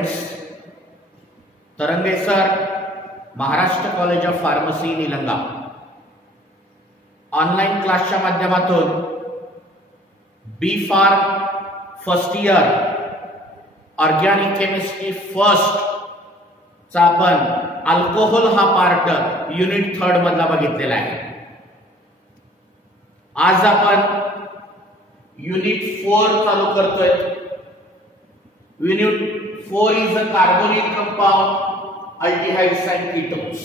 स्टुडंट्स, Tarange sir, Maharashtra college of pharmacy Nilanga online क्लासच्या माध्यमातून B pharm first year organic chemistry first चा आपण अल्कोहोल हा पार्ट युनिट 3 मधला बघितलेला आहे. आज आपण युनिट 4 चालू करतोय. युनिट 4 is a carbonic compound, aldehydes and ketones.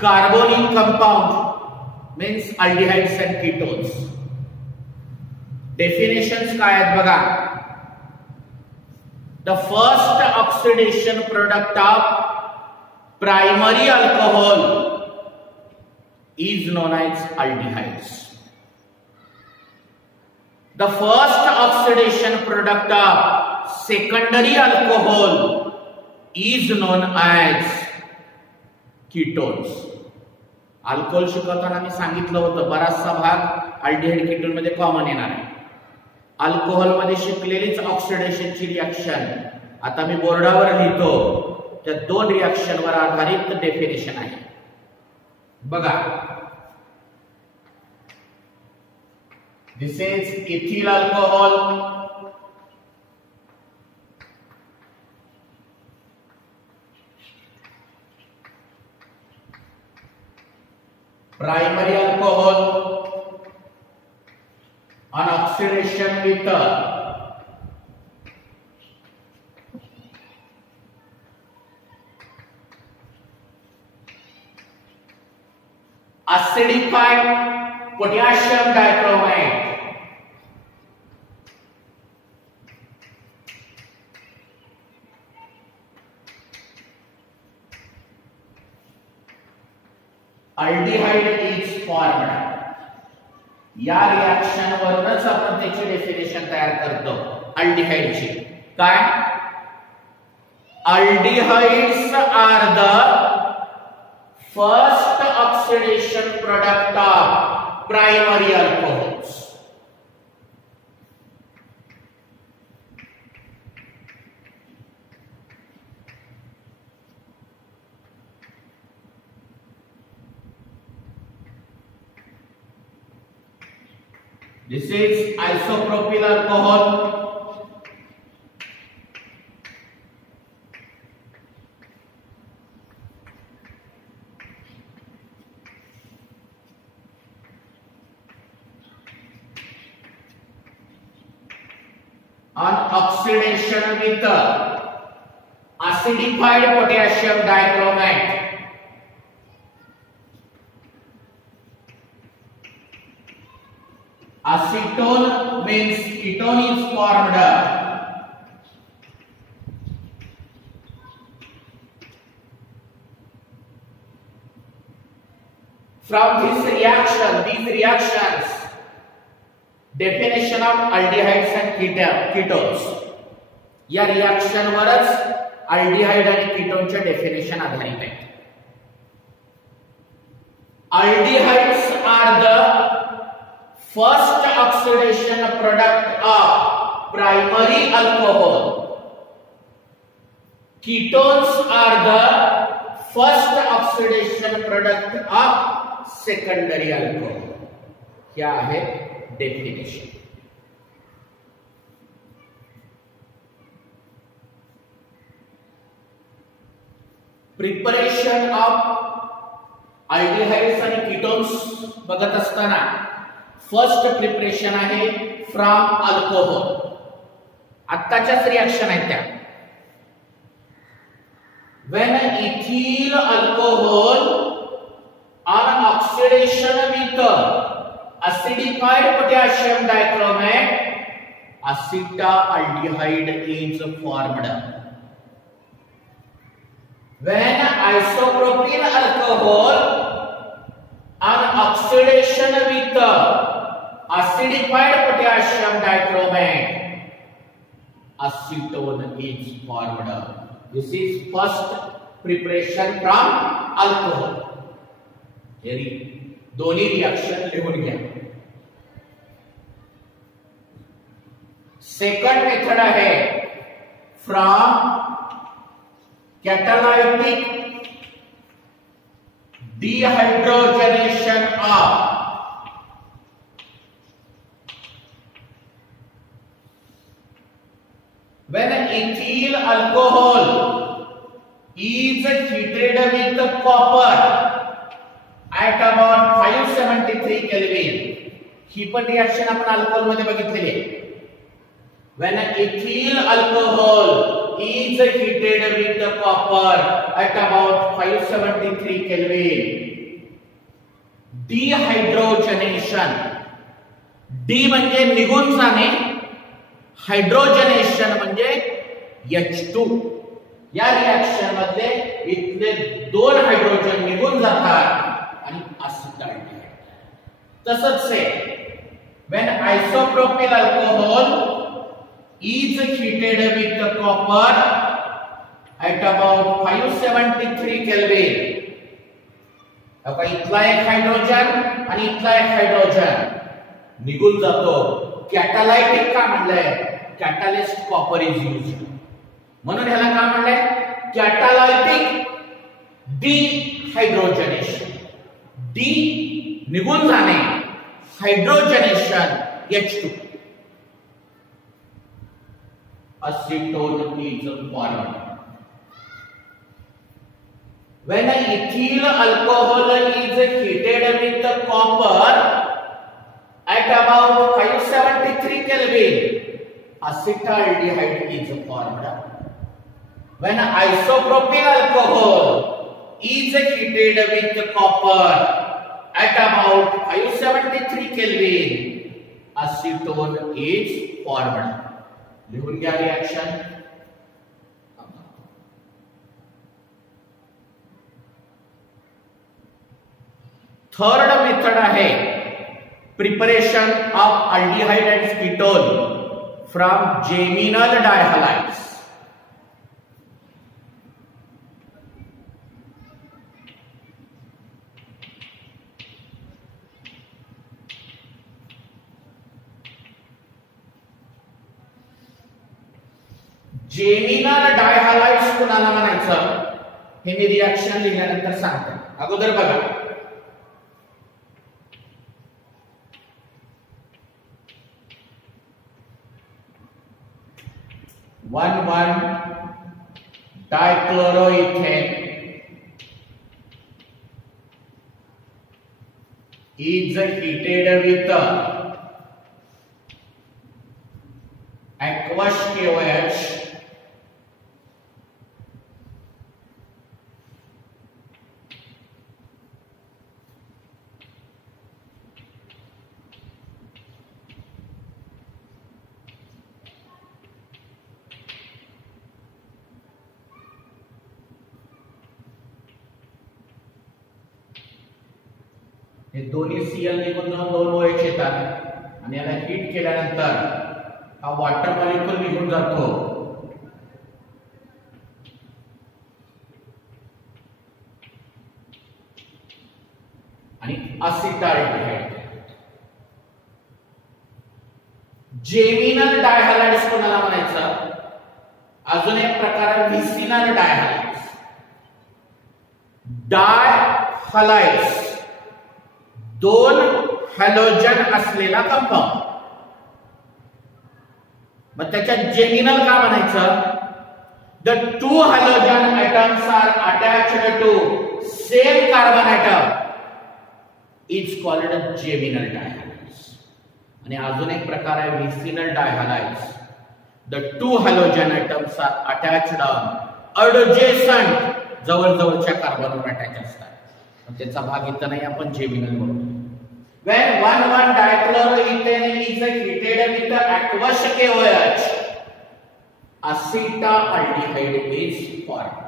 Carbonic compound means aldehydes and ketones. Definitions काय आहेत बघा. The first oxidation product of primary alcohol is known as aldehydes. The first oxidation product of secondary alcohol is known as ketones. Alcohol शिकवताना मी सांगितलं होतं बराचसा भाग aldehyde ketone मध्ये कॉमन येणार आहे. अल्कोहोल मध्ये शिकलेलीच ऑक्सिडेशनची रिएक्शन आता मी बोर्डावर लिहितो. त्या दोन रिएक्शन वर आधारित डेफिनेशन आहे बघा. This is ethyl alcohol, primary alcohol on oxidation with acidified potassium dichromate. Aldehyde is formed. या रिएक्शन वरच आपण त्याची डेफिनेशन तयार करतो अल्डिहाइडची. काय? Aldehydes are the first oxidation product of primary alcohols. This is isopropyl alcohol. On oxidation with acidified potassium dichromate, acetone means ketone is formed. From this reaction, these reactions, definition of aldehydes and ketones. या reaction वरच अल्डिहाइड आणि कीटोनचे डेफिनेशन आधारित आहे. Aldehydes are the first oxidation product of primary alcohol. Ketones are the first oxidation product of secondary alcohol. क्या है definition? Preparation of aldehydes आणि कीटोन्स बघत असताना फर्स्ट प्रिपरेशन आहे फ्रॉम अल्कोहोल. आत्ताच्याच रिएक्शन आहेत त्या. When ethyl alcohol on oxidation with acidified potassium dichromate, acetaldehyde is formed. When isopropyl alcohol on oxidation with acidified potassium dichromate, acetone is formed. This is first preparation from alcohol. दोन्ही reaction लिहून घ्या. Second method आहे from catalytic dehydrogenation of when ethyl alcohol is heated with copper at about 573 Kelvin. ही पण रिएक्शन आपण अल्कोहोल मध्ये बघितलेली आहे. when ethyl alcohol is heated with copper at about 573 Kelvin, dehydrogenation, D म्हणजे निघून जाणे, हायड्रोजनेशन म्हणजे H2. या रिएक्शन मध्ये इथले दोन हायड्रोजन निघून जातात आणि असिटाल्डिहाइड. तसंच से when isopropyl alcohol is heated with copper at about 573 Kelvin, आता इथला एक हायड्रोजन आणि इथला एक हायड्रोजन निघून जातो. कॅटालायटिक का म्हणलंय? कॅटालिस्ट कॉपर इज यूज्ड, म्हणून ह्याला काय म्हणलंय? कॅटालायटिक डिहायड्रोजनेशन. डी निघून जाणे, हायड्रोजनेशन H2. Acetone is formed. When ethyl alcohol is heated with copper at about 573 Kelvin, acetaldehyde is formed. When isopropyl alcohol is heated with copper at about 573 Kelvin, acetone is formed. लिहून घ्या reaction. Third method आहे preparation of aldehyde and ketone from geminal dihalides. Geminal dihalides कुणाला म्हणायचं हे मी रिएक्शन लिहिल्यानंतर सांगतो. अगोदर बघा, 1,1-dichloroethane is heated with aqueous KOH हे दोन्ही Cl निघून जाऊन दोन OH येतात आणि याला हीट केल्यानंतर हा वॉटर मॉलिक्यूल निघून जातो आणि असिटाल्डिहाइड. जेमिनल डायहालाइड्स कोणाला म्हणायचं? अजून एक प्रकार आहे व्हिसिनल डायहालाइड्स. डायहालाइड्स दोन हॅलोजन असलेला कंपाऊंड, मग त्याच्यात जेमिनल का म्हणायचं? The two halogen atoms are attached to same carbon atom is called geminal dihalides. आणि अजून एक प्रकार आहे vicinal dihalides. The two halogen atoms are attached adjacent जवळजवळच्या कार्बनवर अटॅच असतात, त्याचा भाग इथं नाही, आपण जेमिनल म्हणतो. when 1,1-dichloroethane is heated with aqueous KOH, acetaldehyde is formed.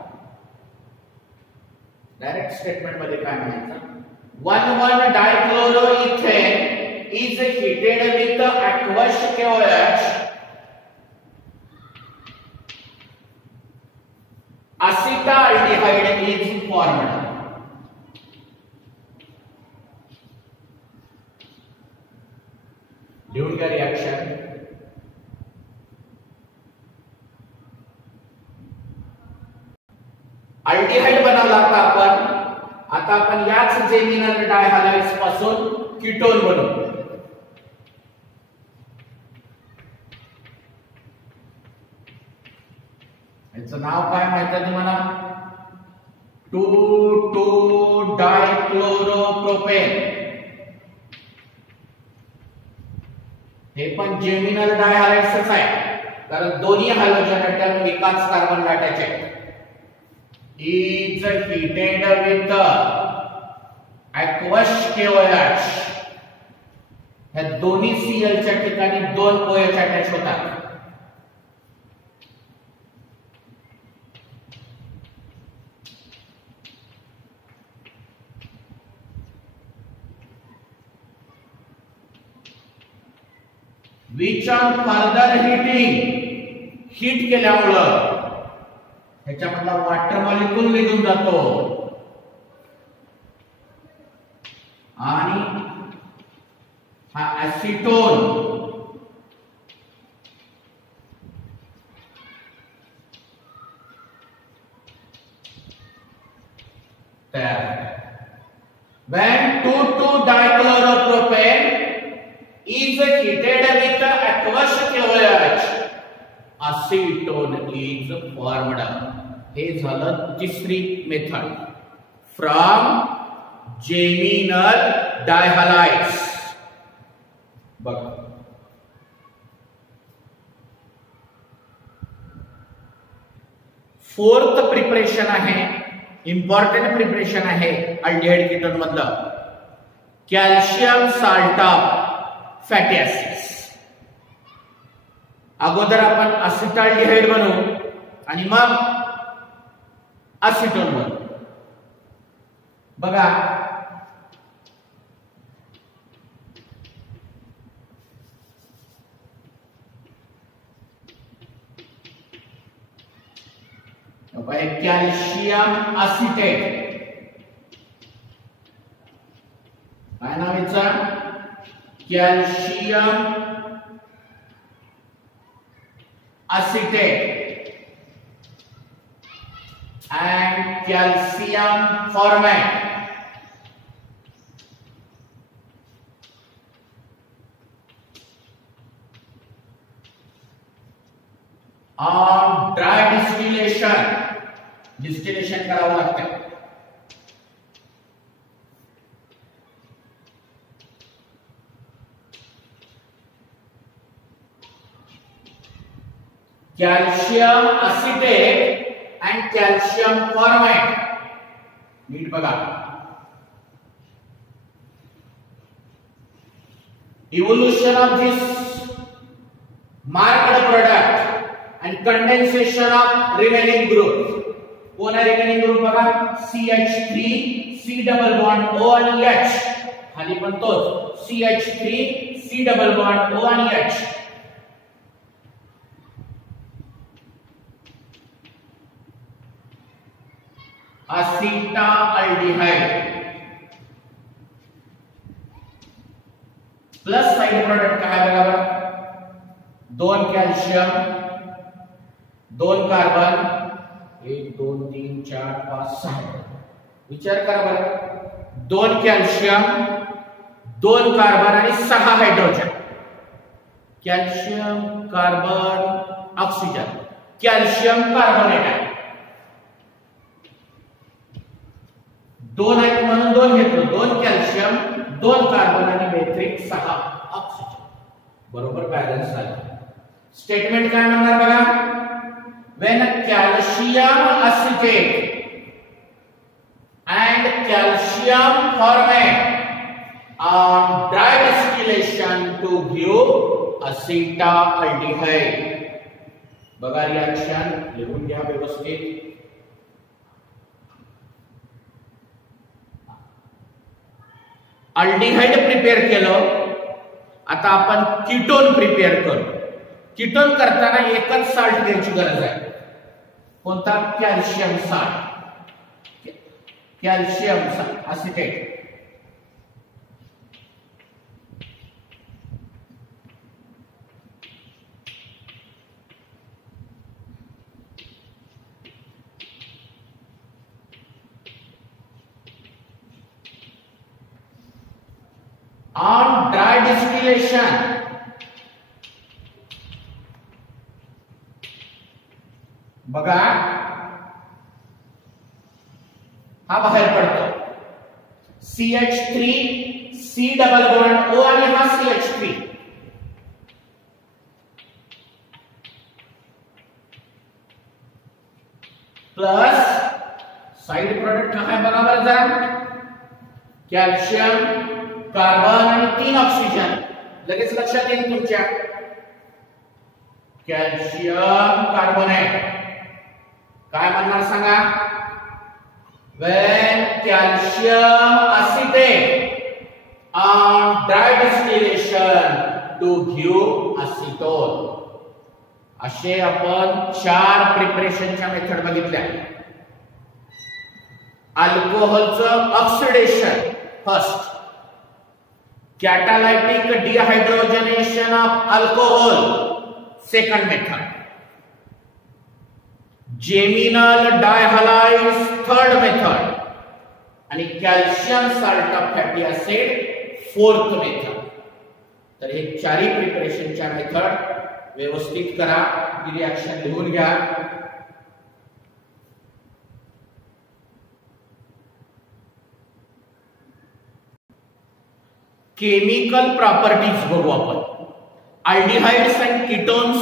Direct statement मध्ये काय म्हणायचं? 1,1-dichloroethane is heated with aqueous KOH, acetaldehyde is formed. लिहून घ्या रिएक्शन. अल्डिहाइड बनवला आता आपण याच जेमिनल डायहॅलाइड्स पासून कीटोन बनवू. याचं नाव काय माहिती आहे तुम्हाला? 2,2-डायक्लोरोप्रोपेन. हे पण जेमिनल डायहॅलाइड्सच आहे, कारण दोन्ही हॅलोजन ऍटम एकाच कार्बन दाट्याचे आहेत. Is heated with aqueous KOH. ह्या दोन्ही Cl च्या ठिकाणी दोन OH अटॅच होतात. which on further heating, heat केल्यामुळं ह्याच्यामधला वॉटर मॉलिक्यूल निघून जातो आणि हा ऍसिटोन तयार. when 2,2-dichloropropan is heated with aqueous KOH, acetone is formed. हे झालं तिसरी मेथड फ्रॉम जेमिनल डायहॅलाइड्स. बघा फोर्थ प्रिपरेशन आहे, इंपॉर्टंट प्रिपरेशन आहे अल्डिहाइड कीटोन मधलं, calcium salt of fatty acids. अगोदर आपण असिटाल्डिहाइड बनवू आणि मग असिटोन बनवू. बघा कॅल्शियम असिटेट, काय नाव याचं? Calcium acetate and calcium formate. On dry distillation करावं लागतं. Calcium acetate and calcium formate. नीट बघा. Evolution of this marked product and condensation of remaining group. कोण आहे remaining group बघा? CH3 C double bond O आणि H. खाली पण तोच CH3 C double bond O आणि H. असिटाल्डिहाइड प्लस साइड प्रोडक्ट काय बघा, 2 कॅल्शियम 2 कार्बन 1 2 3 4 5 6. विचार करा बरं, 2 कॅल्शियम 2 कार्बन आणि 6 hydrogen. Calcium carbon oxygen, calcium carbonate आहे. 2 आहेत म्हणून 2 घेतलं. 2 कॅल्शियम 2 कार्बन आणि बेथ्रिक 6 ऑक्सिजन. बरोबर बॅलन्स झालं. स्टेटमेंट काय म्हणणार बघा, when calcium acetate and calcium formate on dry distillation to give acetaldehyde. बघा रिएक्शन लिहून घ्या व्यवस्थित. अल्डिहाइड प्रिपेअर केलं, आता आपण कीटोन प्रिपेअर करू. कीटोन करताना एकच साल्ट घ्यायची गरज आहे. कोणता? Calcium salt. Calcium acetate. Oxidation बघा हा बाहेर पडतो CH3 C double bond O आणि हा CH3 प्लस साइड प्रोडक्ट काय बरोबर जा कॅल्शियम कार्बन आणि 3 ऑक्सिजन लगेच लक्षात येईल तुमच्या कॅल्शियम कार्बोनेट काय म्हणणार सांगा when calcium acetate on dry distillation to give acetone असे आपण 4 प्रिपरेशनच्या मेथड बघितल्या अल्कोहोलचं oxidation first catalytic dehydrogenation of alcohol second method geminal dihalides third method आणि calcium salt of fatty acid fourth method तर हे चारही प्रिपरेशनच्या मेथड व्यवस्थित करा ही रिएक्शन लिहून घ्या केमिकल प्रॉपर्टीज बघू आपण aldehydes and ketones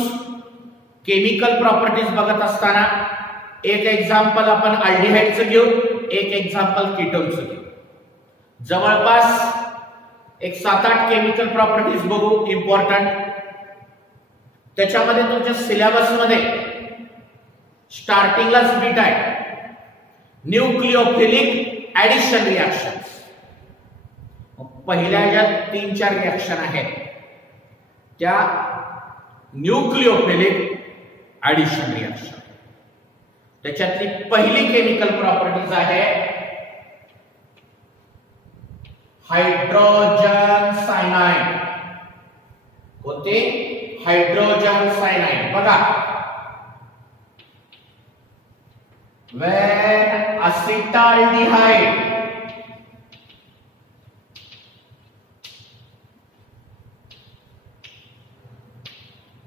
chemical properties बघत असताना एक एग्जांपल आपण अल्डिहाइडचं घेऊ एक एग्जांपल कीटोनचं घेऊ जवळपास एक 7-8 केमिकल प्रॉपर्टीज बघू इम्पॉर्टंट त्याच्यामध्ये तुमच्या सिलेबस मध्ये स्टार्टिंगलाच बीट आहे न्यूक्लिओफिलिक ऍडिशन रिएक्शन्स पहिल्या ज्या 3-4 रिएक्शन आहेत त्या न्यूक्लिओफिलिक ऍडिशन रिएक्शन त्याच्यातली पहिली केमिकल प्रॉपर्टीज आहे हायड्रोजन सायनाइड कोणते हायड्रोजन सायनाइड बघा when acetaldehyde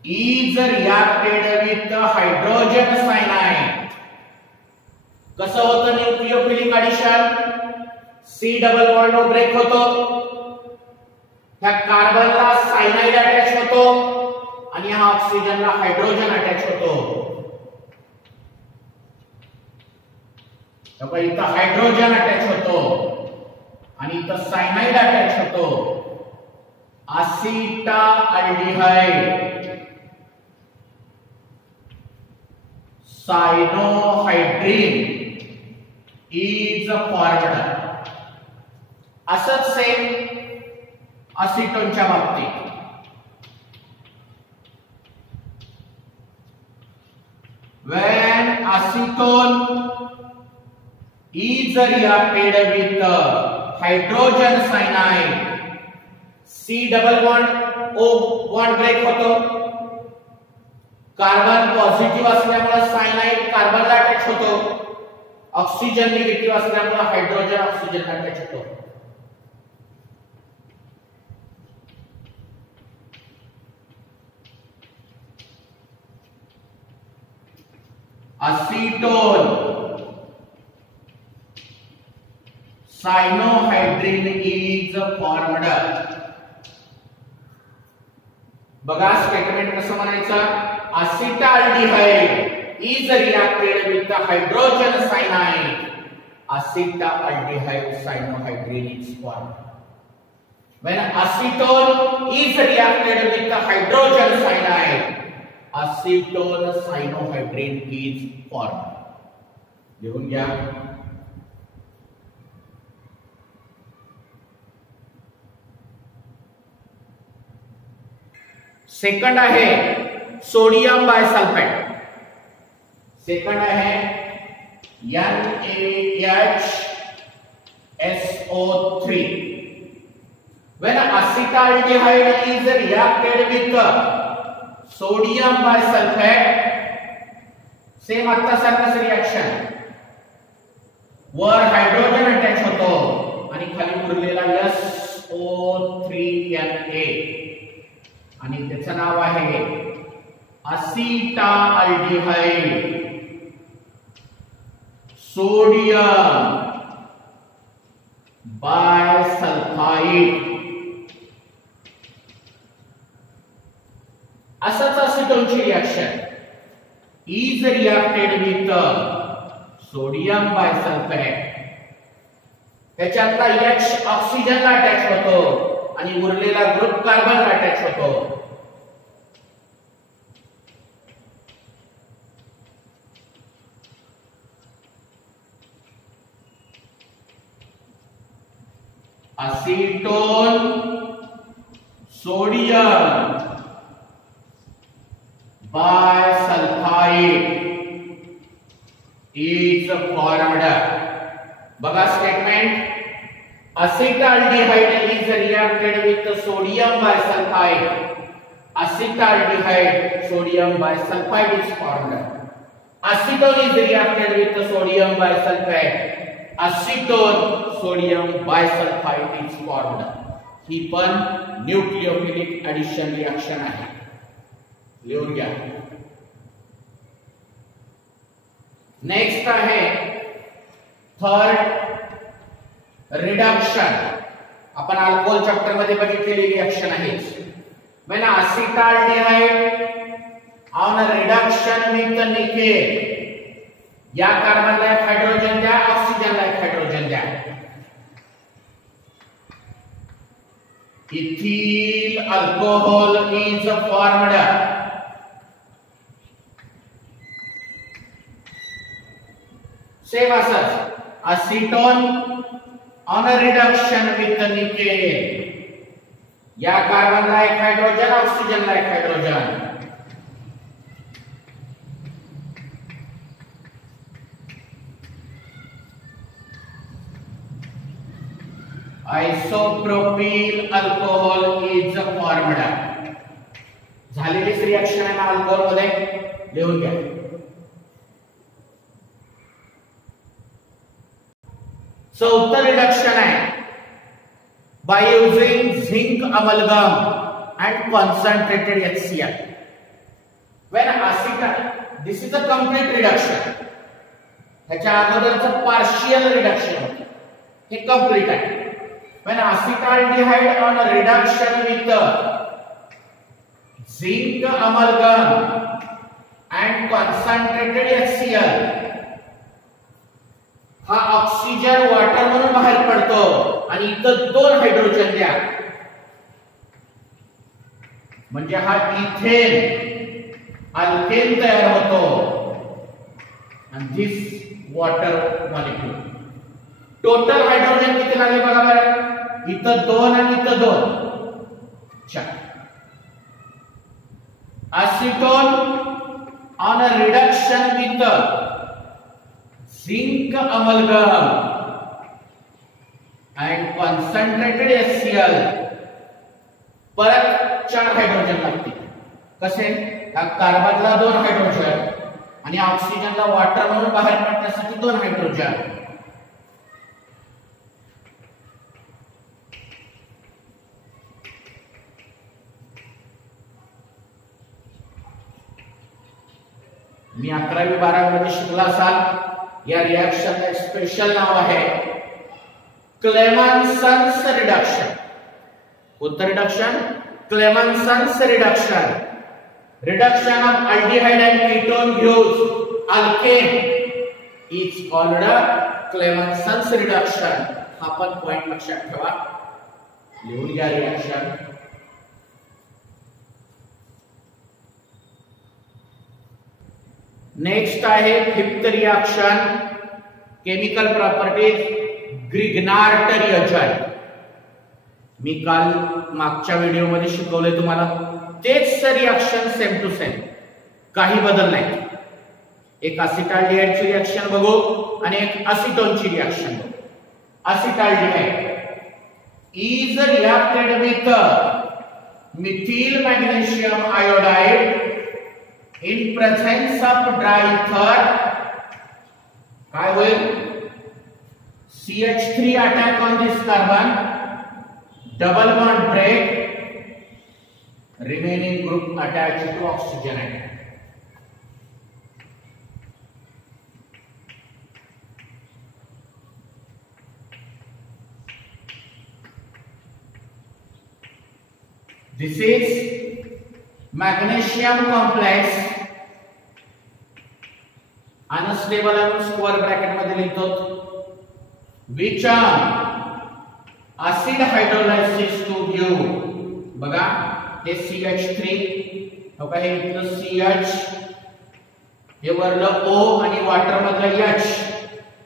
is reacted with hydrogen cyanide कसं होतं nucleophilic addition C double bond break होतो ह्या कार्बनला सायनाइड अटॅच होतो आणि ह्या ऑक्सिजनला हायड्रोजन अटॅच होतो तर इथं हायड्रोजन अटॅच होतो आणि इथं सायनाइड अटॅच होतो असिटाल्डिहाइड सायनोहायड्रीन इज फॉर्म्ड असंच सेम असिटोनच्या बाबतीत when acetone is reacted with hydrogen cyanide C double bond O bond break होतो कार्बन पॉझिटिव्ह असल्यामुळे सायनाइड कार्बनला अटॅच होतो ऑक्सिजन निगेटिव्ह असल्यामुळे हायड्रोजन ऑक्सिजनला अटॅच होतो acetone cyanohydrin is formed बघा स्टेटमेंट कसं म्हणायचं acetaldehyde is reacted with the hydrogen cyanide acetaldehyde cyanohydrin is formed when acetone is reacted with the hydrogen cyanide acetone cyanohydrin is formed लिहून घ्या सेकंड आहे सोडियम बायसल्फेट सेकंड आहे NaHSO3 when acetaldehyde is reacted with sodium bisulfate same आता सारखंच रिएक्शन वर hydrogen attach होतो आणि खाली उरलेला SO3Na आणि त्याचं नाव आहे असिटाल्डिहाइड सोडियम बायसल्फाइड. असंच असिटोनची reaction is reacted with sodium bisulphate. त्याच्यातला H ऑक्सिजनला अटॅच होतो आणि उरलेला ग्रुप कार्बनला अटॅच होतो. असीटोन सोडियम बायसल्फाइड is formed. बघा statement. acetaldehyde is reacted with sodium bisulfide. Acetaldehyde sodium bisulfide is formed. Acetone is reacted with sodium bisulfate. Acetone sodium bisulfide is formed. ही पण न्यूक्लियोफिलिक एडिशन रिएक्शन आहे. लिहून घ्या. नेक्स्ट आहे third reduction. आपण alcohol chapter मध्ये बघितलेली रिएक्शन आहे. when acetaldehyde on reduction with nickel, या कार्बनला एक हायड्रोजन द्या, ऑक्सिजनला एक हायड्रोजन द्या. ethyl alcohol is formed. Same असंच acetone on reduction with nickel, या कार्बनला एक हायड्रोजन, ऑक्सिजनला एक hydrogen. Isopropyl alcohol is formed. झालेलीच रिएक्शन आहे ना अल्कोहोल मध्ये. लिहून घ्या. चौथं रिडक्शन आहे by using zinc amalgam and concentrated HCl. when acetal, this is a complete reduction. ह्याच्या अगोदरचं पार्शियल रिडक्शन होतं, हे कंप्लीट आहे. when acetaldehyde on a reduction with zinc amalgam and concentrated HCl, हा ऑक्सिजन वॉटर म्हणून बाहेर पडतो आणि इथं 2 हायड्रोजन द्या, म्हणजे हा इथेन अल्केन तयार होतो. आणि this water molecule. Total hydrogen किती लागले बघा बरं. इथं 2 आणि इथं 2. 4. Acetone on a reduction with zinc amalgam and concentrated HCl, परत 4 हायड्रोजन लागतील. कसे? कार्बनला 2 हायड्रोजन आणि ऑक्सिजनला वॉटर म्हणून बाहेर पडण्यासाठी 2 हायड्रोजन. मी 11वी 12वी मध्ये शिकला असाल. या रिएक्शन एक स्पेशल नाव आहे क्लेमेन्सन्स रिडक्शन. कोणतं reduction? Clemmensen's reduction. Reduction of aldehyde and ketone gives alkane is called Clemmensen's reduction. हा पण पॉइंट लक्षात ठेवा. लिहून घ्या रिएक्शन. नेक्स्ट आहे fifth reaction, chemical properties Grignard reagent. मी काल मागच्या व्हिडिओ मध्ये शिकवले तुम्हाला तेच रिएक्शन सेम टू सेम, काही बदल नाही. एक असिटाल्डिहाइडची रिएक्शन बघू आणि एक असिटोनची रिएक्शन बघू. Acetaldehyde is reacted with methyl magnesium iodide in presence of dry ether. काय होईल? CH3 attack on this carbon, double bond break remaining group attached to oxygen atom. This is magnesium complex. Unstable and square bracket मध्ये लिहितो, which on acid hydrolysis to give. बघा हे CH3, बघा हे इथलं CH, हे वरलं O आणि वॉटर मधलं H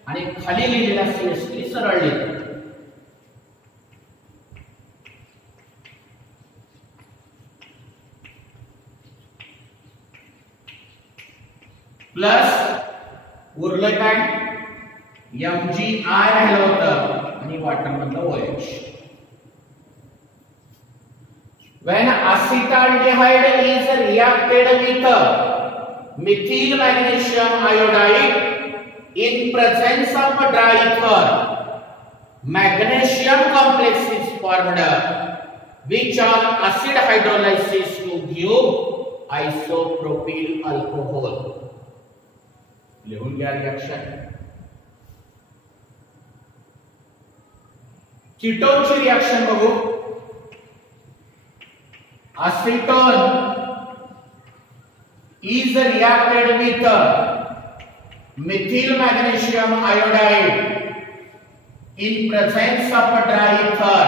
आणि खाली लिहिलेला CH3 सरळ लिहितो. प्लस उरलं काय, MgI राहिलं होतं आणि वॉटर मधलं OH. When acetaldehyde is reacted with methyl magnesium iodide in presence of dry ether, magnesium complex is formed, which on acid hydrolysis to give isopropyl alcohol. लिहून घ्या रिएक्शन. कीटोनची रिएक्शन बघू. Acetone is reacted with methyl magnesium iodide in presence of dry ether.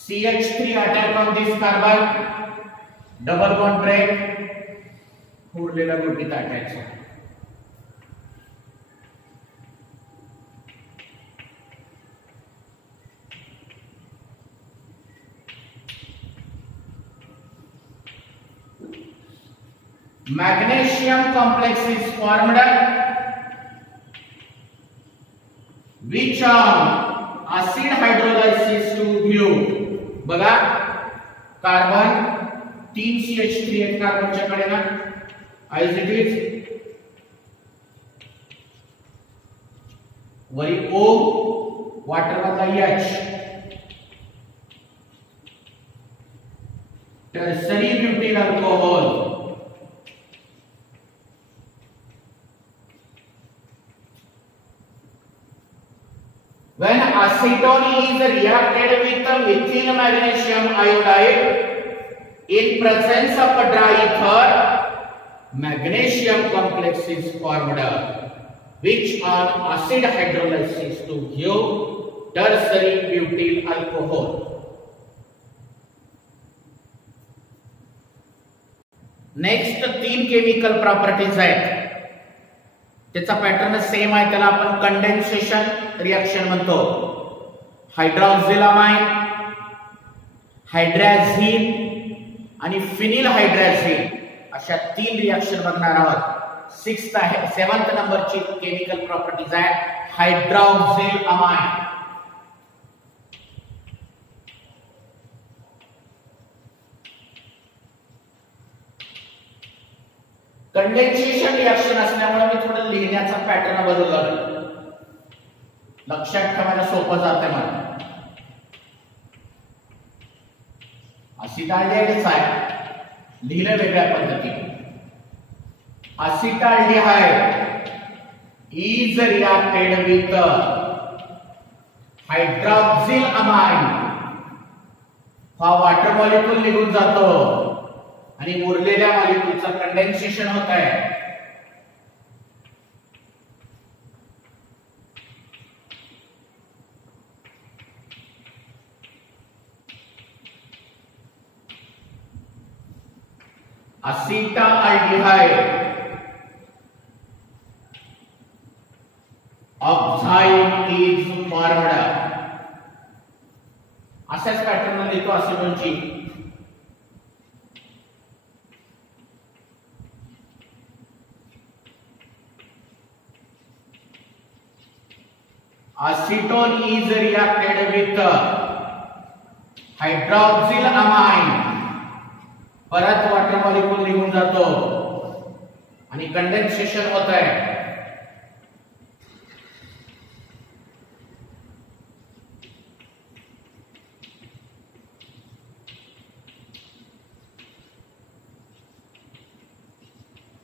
CH3 attack on this carbon, double bond break, उरलेला group attach आहे. Magnesium complex is formed which on acid hydrolysis to give. बघा कार्बन 3 CH3 आहेत कार्बनच्या कडे ना, as it is worry O water मधला H, tertiary butyl alcohol. When acetone is reacted with methyl magnesium iodide in presence of dry ether, magnesium complex is formed, which on acid hydrolysis to give tertiary butyl alcohol. Next 3 chemical properties आहेत. त्याचा pattern same आहे, त्याला आपण condensation reaction म्हणतो. हायड्रॉक्सिलामाइन, हायड्रॅझिन आणि phenyl hydrazine अशा 3 रिएक्शन बघणार आहोत. 7th नंबरची केमिकल प्रॉपर्टीज आहे हायड्रॉक्सिलामाइन. कंडेन्सेशन रिएक्शन असल्यामुळे मी थोडं लिहिण्याचा पॅटर्न बदलला, लक्षात ठेवायला सोपं जाते मला. असिटाल्डिहाइडच आहे, लिहिलं वेगळ्या पद्धतीने. असिटाल्डिहाइड इज रिएक्टेड विथ हायड्रॉक्सिलामाइन. हा वॉटर मॉलिक्यूल निघून जातो आणि उरलेल्या मॉलिक्यूलचं कंडेन्सेशन होत आहे. acetaldehyde oxide is formed. अशाच पॅटर्न लिहितो असिटोनची. Acetone is reacted with hydroxylamine. परत वॉटर मॉलिक्यूल निघून जातो आणि कंडेन्सेशन होत आहे.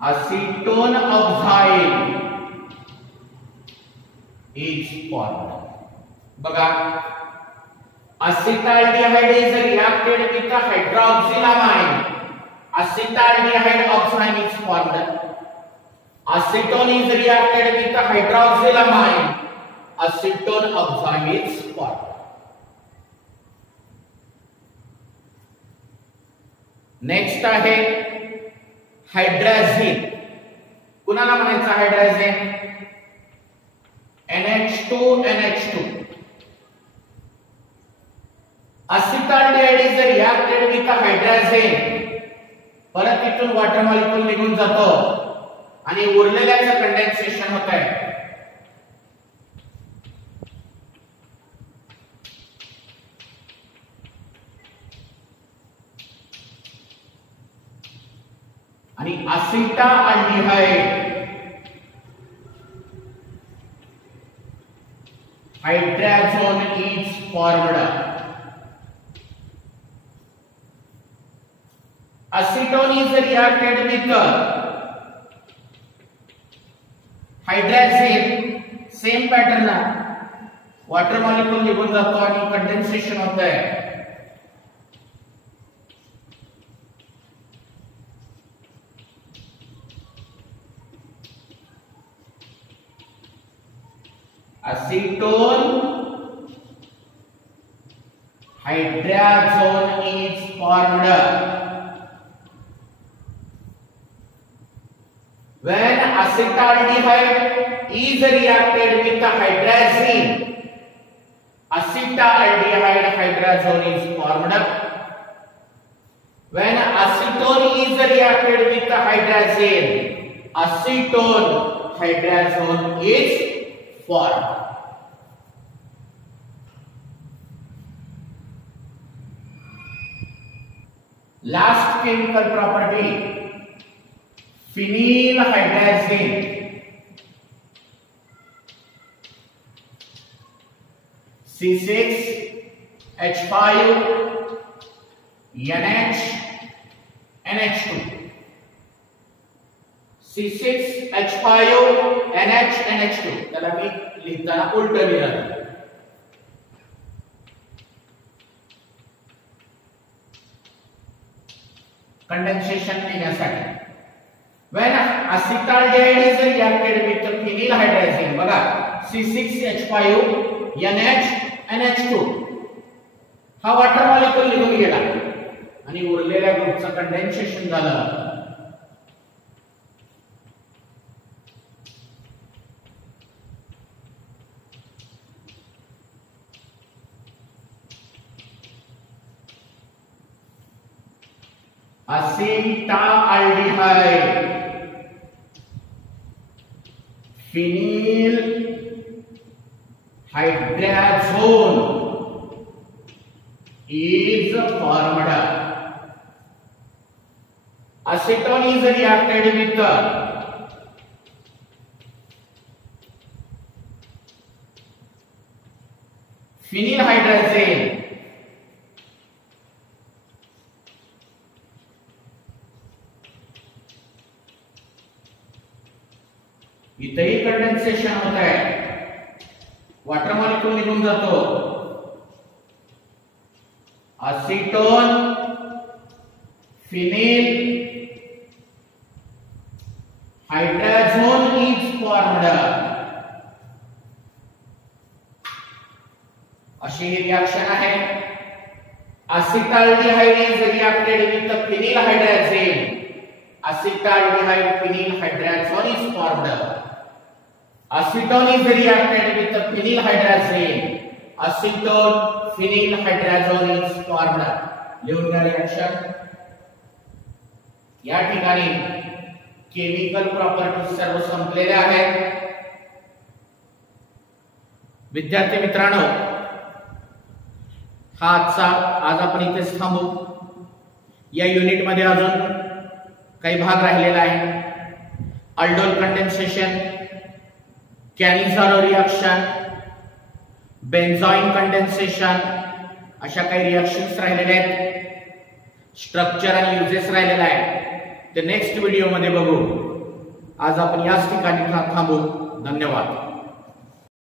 acetone oxide is formed. बघा, acetaldehyde is reacted with the hydroxylamine. Acetaldehyde oxide is formed. Acetone is reacted with the hydroxylamine. Acetone oxide is formed. Next आहे हायड्राझिन. कुणाला म्हणायचं हायड्राझिन? NH2NH2. acetaldehyde is reacted with the hydrazine. परत तिथून water molecule निघून जातो आणि उरलेल्याचं कंडेन्सेशन होत आहे. आणि acetaldehyde hydrazone is formed. Acetone is reacted with hydrazine. Same pattern आहे. वॉटर मॉलिक्यूल निघून जातो आणि कंडेन्सेशन होत आहे. Acetone hydrazone is formed. When acetaldehyde is reacted with the hydrazine, acetaldehyde hydrazone is formed. When acetone is reacted with the hydrazine, acetone hydrazone is formed. Last chemical property, phenylhydrazine. C6H5NH2. C6H5NH2. त्याला मी लिहिताना उलट लिहिलं. कंडेन्सेशन येण्यासाठी. When acetaldehyde is reacted with phenylhydrazine, बघा C6H5NH2 हा water molecule निघून गेला आणि उरलेल्या ग्रुपचं कंडेन्सेशन झालं. acetaldehyde phenylhydrazone is formed. Acetone is reacted with phenylhydrazine. इथेही कंडेन्सेशन होत आहे. वॉटर मॉलिक्यूल निघून जातो. असिटोन फिनिल हायड्राझोन इज फॉर्मड. अशी ही रिएक्शन आहे. acetaldehyde is reacted with the phenylhydrazine. Acetaldehyde phenylhydrazone is formed. Acetone is reacted with the phenylhydrazine. Acetone phenylhydrazone is formed. लिहून घ्या रिएक्शन. या ठिकाणी केमिकल प्रॉपर्टीज सर्व संपलेल्या आहेत. विद्यार्थी मित्रांनो, आज आपण इथेच थांबू. या युनिट मध्ये अजून काही भाग राहिलेला आहे. अल्डोल कंडेन्सेशन, कॅनिझारो रिएक्शन, बेन्झॉइन कंडेन्सेशन अशा काही रिएक्शन्स राहिलेल्या आहेत. स्ट्रक्चर आणि युजेस राहिलेला आहे. ते नेक्स्ट व्हिडिओ मध्ये बघू. आज आपण याच ठिकाणी थांबू. धन्यवाद.